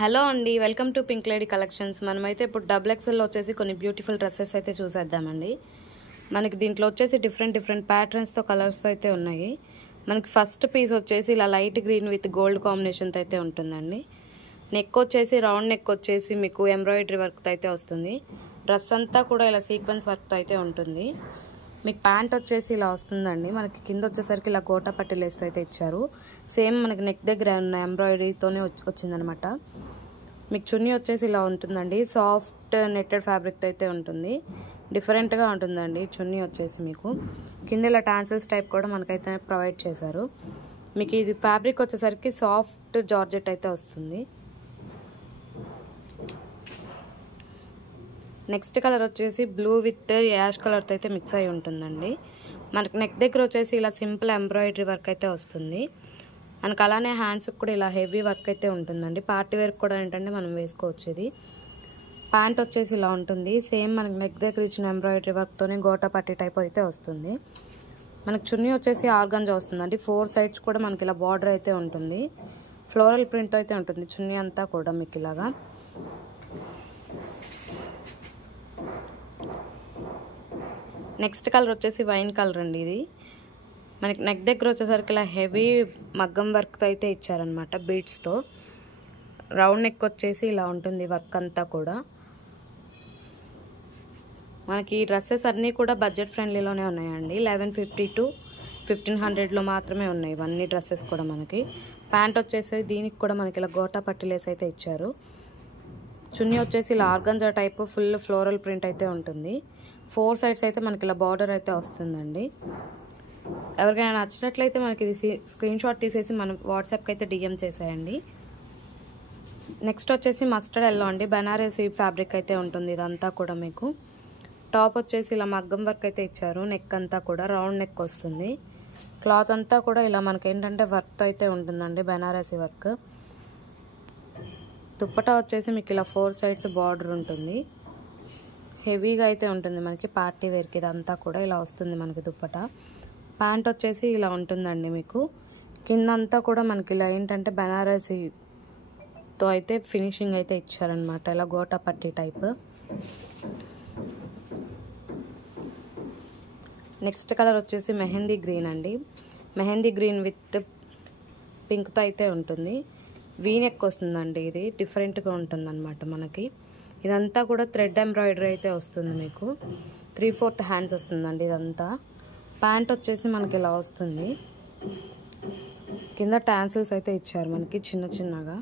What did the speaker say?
Hello అండి, welcome to pink lady collections. మనమైతే ఇప్పుడు డబుల్ ఎక్స్ఎల్లో వచ్చేసి కొన్ని బ్యూటిఫుల్ డ్రెస్సెస్ అయితే చూసేద్దామండి. మనకి దీంట్లో వచ్చేసి డిఫరెంట్ ప్యాటర్న్స్తో కలర్స్తో అయితే ఉన్నాయి. మనకి ఫస్ట్ పీస్ వచ్చేసి ఇలా లైట్ గ్రీన్ విత్ గోల్డ్ కాంబినేషన్తో అయితే ఉంటుందండి. నెక్ వచ్చేసి రౌండ్ నెక్ వచ్చేసి మీకు ఎంబ్రాయిడరీ వర్క్తో అయితే వస్తుంది. డ్రెస్ అంతా కూడా ఇలా సీక్వెన్స్ వర్క్తో అయితే ఉంటుంది. మీకు ప్యాంట్ వచ్చేసి ఇలా వస్తుందండి. మనకి కింద వచ్చేసరికి ఇలా గోటా పట్టి లేస్తో అయితే ఇచ్చారు. సేమ్ మనకి నెక్ దగ్గర ఉన్న ఎంబ్రాయిడరీతోనే వచ్చిందనమాట. మీకు చున్నీ వచ్చేసి ఇలా ఉంటుందండి. సాఫ్ట్ నెట్టెడ్ ఫ్యాబ్రిక్తో అయితే ఉంటుంది. డిఫరెంట్గా ఉంటుందండి చున్నీ వచ్చేసి. మీకు కింద ఇలా టాన్సిల్స్ టైప్ కూడా మనకైతే ప్రొవైడ్ చేశారు. మీకు ఇది ఫ్యాబ్రిక్ వచ్చేసరికి సాఫ్ట్ జార్జెట్ అయితే వస్తుంది. నెక్స్ట్ కలర్ వచ్చేసి బ్లూ విత్ యాష్ కలర్తో అయితే మిక్స్ అయి ఉంటుందండి. మనకి నెక్ దగ్గర వచ్చేసి ఇలా సింపుల్ ఎంబ్రాయిడరీ వర్క్ అయితే వస్తుంది. మనకు అలానే హ్యాండ్స్కి కూడా ఇలా హెవీ వర్క్ అయితే ఉంటుందండి. పార్టీ వేర్కి కూడా ఏంటంటే మనం వేసుకోవచ్చు. ఇది ప్యాంట్ వచ్చేసి ఇలా ఉంటుంది. సేమ్ మనకి నెక్ దగ్గర ఇచ్చిన ఎంబ్రాయిడరీ వర్క్తోనే గోటా పట్టి టైప్ అయితే వస్తుంది. మనకి చున్నీ వచ్చేసి ఆర్గంజా వస్తుందండి. 4 సైడ్స్ కూడా మనకి ఇలా బార్డర్ అయితే ఉంటుంది. ఫ్లోరల్ ప్రింట్ అయితే ఉంటుంది చున్నీ అంతా కూడా మీకు ఇలాగా. నెక్స్ట్ కలర్ వచ్చేసి వైన్ కలర్ అండి. ఇది మనకి నెక్ దగ్గర వచ్చేసరికి ఇలా హెవీ మగ్గం వర్క్తో అయితే ఇచ్చారనమాట. బీడ్స్తో రౌండ్ నెక్ వచ్చేసి ఇలా ఉంటుంది వర్క్ అంతా కూడా. మనకి ఈ డ్రెస్సెస్ అన్నీ కూడా బడ్జెట్ ఫ్రెండ్లీలోనే ఉన్నాయండి. 1150 to 1500లో మాత్రమే ఉన్నాయి ఇవన్నీ డ్రెస్సెస్ కూడా. మనకి ప్యాంట్ వచ్చేసి దీనికి కూడా మనకి ఇలా గోటా పట్టి లేస్ అయితే ఇచ్చారు. చున్నీ వచ్చేసి ఇలా organza type full floral print అయితే ఉంటుంది. 4 సైడ్స్ అయితే మనకి ఇలా బార్డర్ అయితే వస్తుందండి. ఎవరికైనా నచ్చినట్లయితే మనకి ఇది స్క్రీన్ షాట్ తీసేసి మనం వాట్సాప్కి అయితే డిఎం చేసేయండి. నెక్స్ట్ వచ్చేసి మస్టర్డ్ ఎల్లో అండి. బనారసీ ఫ్యాబ్రిక్ అయితే ఉంటుంది ఇదంతా కూడా. మీకు టాప్ వచ్చేసి ఇలా మగ్గం వర్క్ అయితే ఇచ్చారు. నెక్ అంతా కూడా రౌండ్ నెక్ వస్తుంది. క్లాత్ అంతా కూడా ఇలా మనకి ఏంటంటే వర్క్తో అయితే ఉంటుందండి, బనారసీ వర్క్. దుప్పటా వచ్చేసి మీకు ఇలా 4 సైడ్స్ బార్డర్ ఉంటుంది. హెవీగా అయితే ఉంటుంది మనకి పార్టీ వేర్కి. ఇదంతా కూడా ఇలా వస్తుంది మనకి దుప్పటా. ప్యాంట్ వచ్చేసి ఇలా ఉంటుందండి. మీకు కింద అంతా కూడా మనకి ఇలా ఏంటంటే బనారసీతో అయితే ఫినిషింగ్ అయితే ఇచ్చారనమాట, ఇలా గోటా పట్టి టైప్. నెక్స్ట్ కలర్ వచ్చేసి మెహందీ గ్రీన్ అండి. మెహందీ గ్రీన్ విత్ పింక్తో అయితే ఉంటుంది. వీనెక్ వస్తుందండి. ఇది డిఫరెంట్గా ఉంటుంది అనమాట మనకి. ఇదంతా కూడా థ్రెడ్ ఎంబ్రాయిడరీ అయితే వస్తుంది. మీకు 3/4 హ్యాండ్స్ వస్తుందండి ఇదంతా. ప్యాంట్ వచ్చేసి మనకి ఇలా వస్తుంది. కింద టాన్సిల్స్ అయితే ఇచ్చారు మనకి చిన్నగా.